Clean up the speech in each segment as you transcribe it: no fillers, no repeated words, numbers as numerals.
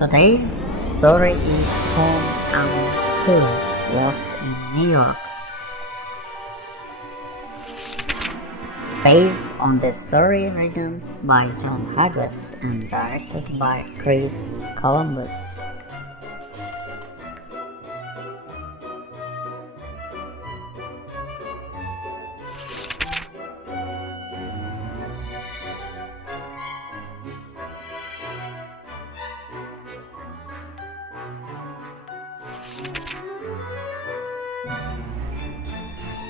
Today's story is Home and Tour, Lost in New York, based on the story written by John Hughes and directed by Chris Columbus.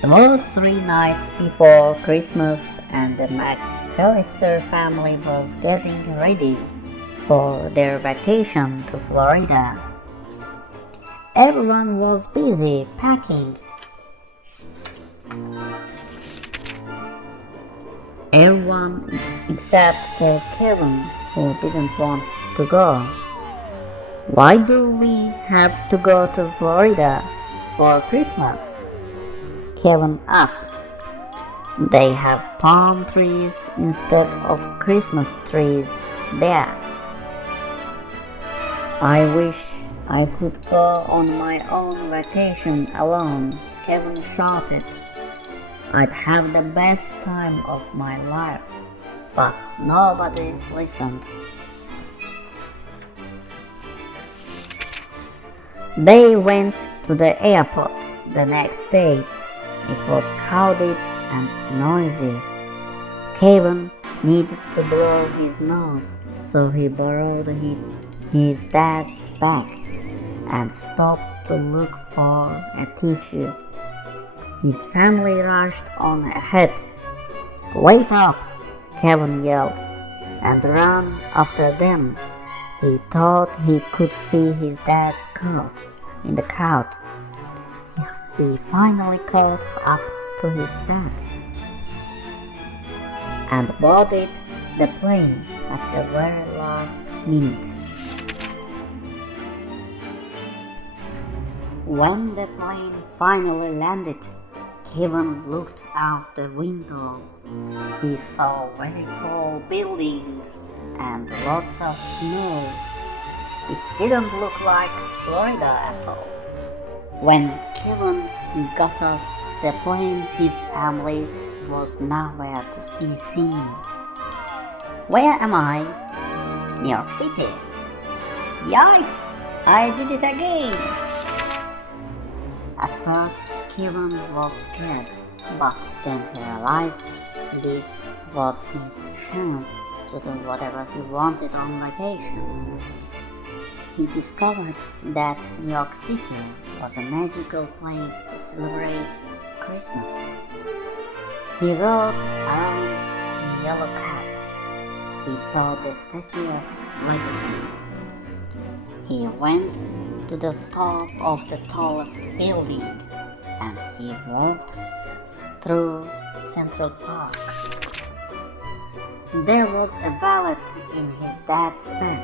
It was 3 nights before Christmas and the McAllister family was getting ready for their vacation to Florida. Everyone was busy packing. Everyone except for Kevin, who didn't want to go. "Why do we have to go to Florida for Christmas?" Kevin asked. "They have palm trees instead of Christmas trees there." "I wish I could go on my own vacation alone," Kevin shouted. "I'd have the best time of my life." But nobody listened. They went to the airport the next day. It was crowded and noisy. Kevin needed to blow his nose, so he borrowed his dad's bag and stopped to look for a tissue. His family rushed on ahead. "Wait up!" Kevin yelled, and ran after them. He thought he could see his dad's coat in the crowd. He finally caught up to his dad and boarded the plane at the very last minute. When the plane finally landed, Kevin looked out the window. He saw very tall buildings and lots of snow. It didn't look like Florida at all. When Kevin got off the plane, his family was nowhere to be seen. "Where am I?" "New York City." "Yikes! I did it again!" At first, Kevin was scared, but then he realized this was his chance to do whatever he wanted on vacation. He discovered that New York City was a magical place to celebrate Christmas. He rode around in a yellow cab. He saw the Statue of Liberty. He went to the top of the tallest building and he walked through Central Park. There was a wallet in his dad's bag,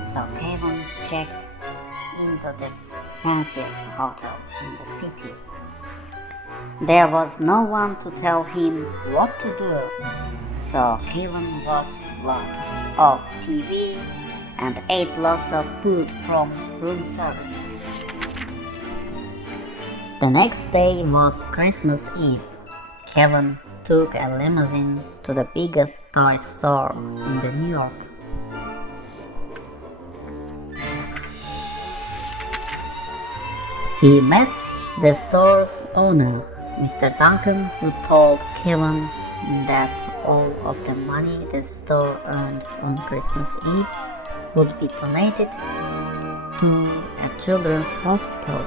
so Kevin checked into the fanciest hotel in the city. There was no one to tell him what to do, so Kevin watched lots of TV and ate lots of food from room service. The next day was Christmas Eve. Kevin took a limousine to the biggest toy store in New York. He met the store's owner, Mr. Duncan, who told Kevin that all of the money the store earned on Christmas Eve would be donated to a children's hospital.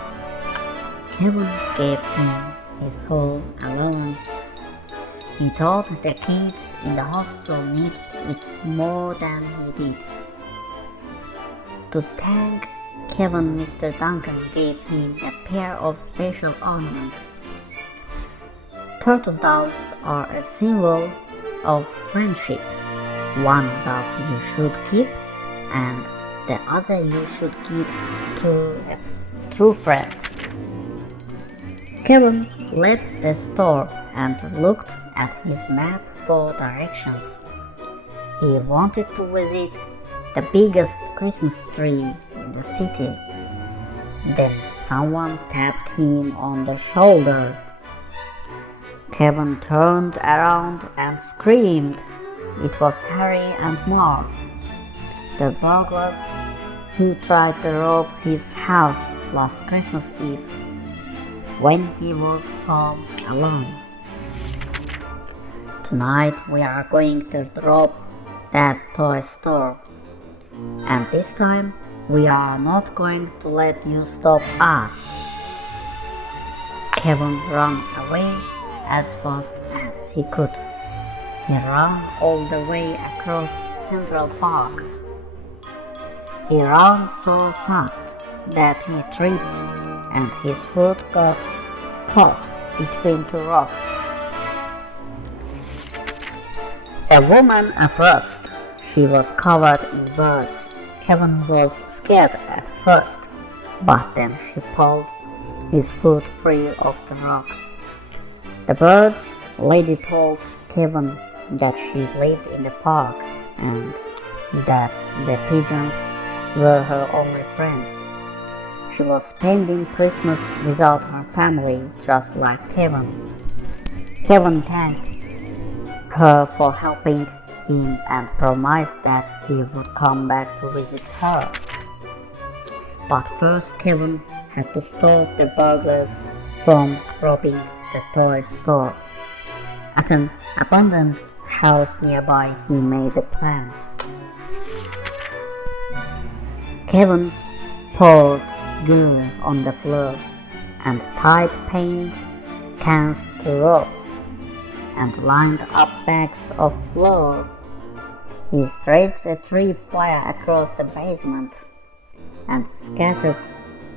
Kevin gave him his whole allowance. He thought the kids in the hospital needed it more than he did. To thank Kevin, Mr. Duncan gave him a pair of special ornaments. Turtle doves are a symbol of friendship. One dove you should keep and the other you should give to a true friend. Kevin left the store and looked at his map for directions. He wanted to visit the biggest Christmas tree in the city. Then someone tapped him on the shoulder. Kevin turned around and screamed. It was Harry and Marv, the burglars who tried to rob his house last Christmas Eve when he was home alone. Tonight we are going to rob that toy store, and this time we are not going to let you stop us. Kevin ran away as fast as he could. He ran all the way across Central Park. He ran so fast that he tripped and his foot got caught between two rocks. A woman approached. She was covered in birds. Kevin was scared at first, but then she pulled his foot free of the rocks. The birds lady told Kevin that she lived in the park and that the pigeons were her only friends. She was spending Christmas without her family, just like Kevin. Kevin thanked her for helping him and promised that he would come back to visit her. But first Kevin had to stop the burglars from robbing the toy store. At an abandoned house nearby, he made a plan. Kevin poured glue on the floor and tied paint cans to ropes and lined up bags of flour. He stretched a tripwire across the basement and scattered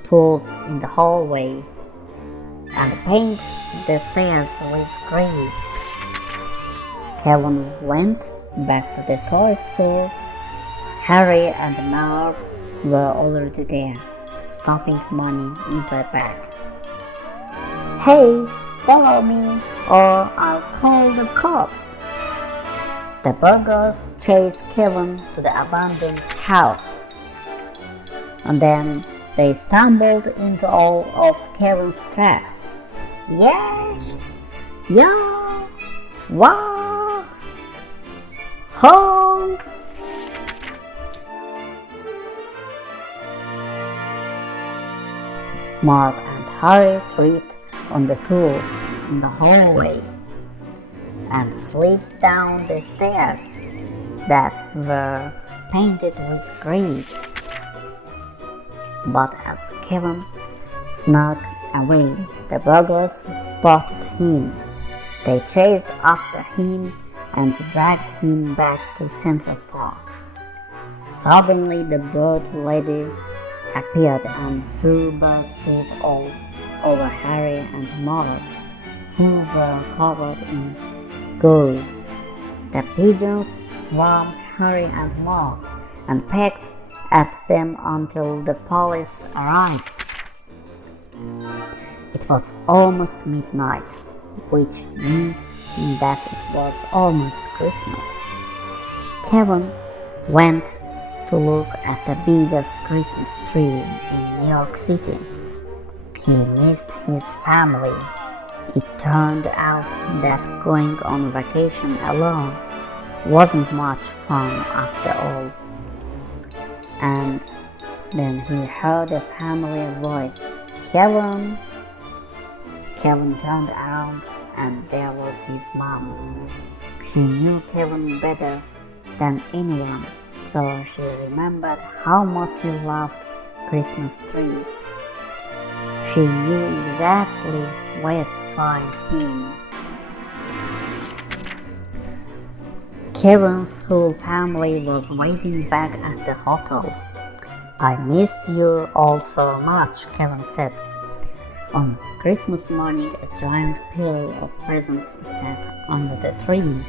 tools in the hallway and painted the stairs with grease. Kevin went back to the toy store. Harry and Marv were already there, stuffing money into a bag. "Hey, follow me or I'll call the cops." The burglars chased Kevin to the abandoned house, and then they stumbled into all of Kevin's traps. Yes! Yeah! Wow! Ho! Marv and Harry tripped on the tools in the hallway and slipped down the stairs that were painted with grease. But as Kevin snuck away, the burglars spotted him. They chased after him and dragged him back to Central Park. Suddenly the bird lady appeared and threw bird seed all over Harry and Marv, who were covered in gold. The pigeons swarmed Harry and Marv and pecked at them until the police arrived. It was almost midnight, which meant that it was almost Christmas. Kevin went to look at the biggest Christmas tree in New York City. He missed his family. It turned out that going on vacation alone wasn't much fun after all. And then he heard a familiar voice, "Kevin!" Kevin turned around and there was his mom. She knew Kevin better than anyone, so she remembered how much he loved Christmas trees. She knew exactly where to find him. Kevin's whole family was waiting back at the hotel. "I missed you all so much," Kevin said. On Christmas morning, a giant pile of presents sat under the tree.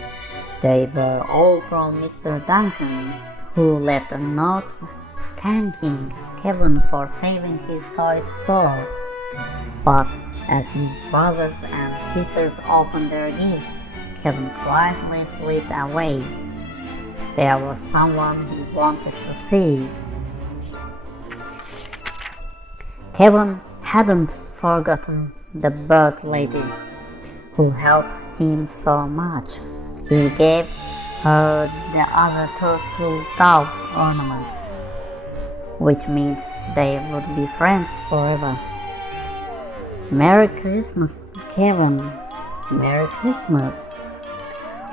They were all from Mr. Duncan, who left a note thanking Kevin for saving his toy store. But as his brothers and sisters opened their gifts, Kevin quietly slipped away. there was someone he wanted to see. Kevin hadn't forgotten the bird lady who helped him so much. He gave her the other turtle dove ornament, which meant they would be friends forever. Merry Christmas, Kevin. Merry Christmas.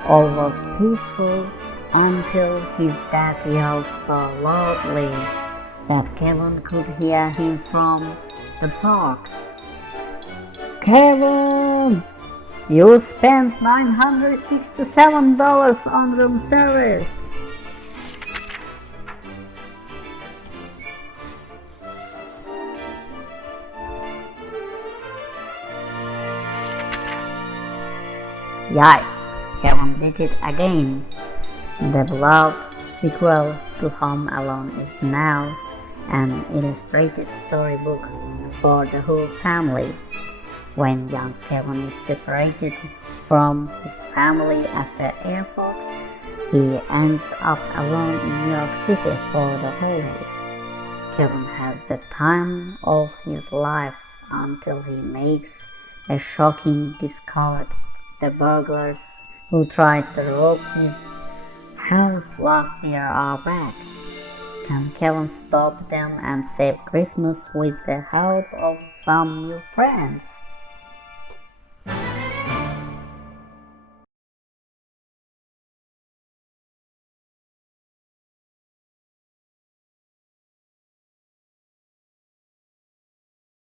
All was peaceful until his dad yelled so loudly that Kevin could hear him from the park. Kevin! You spent $967 on room service. Yikes! Kevin did it again. The beloved sequel to Home Alone is now an illustrated storybook for the whole family. When young Kevin is separated from his family at the airport, he ends up alone in New York City for the holidays. Kevin has the time of his life until he makes a shocking discovery. The burglars who tried to rob his house last year are back. Can Kevin stop them and save Christmas with the help of some new friends?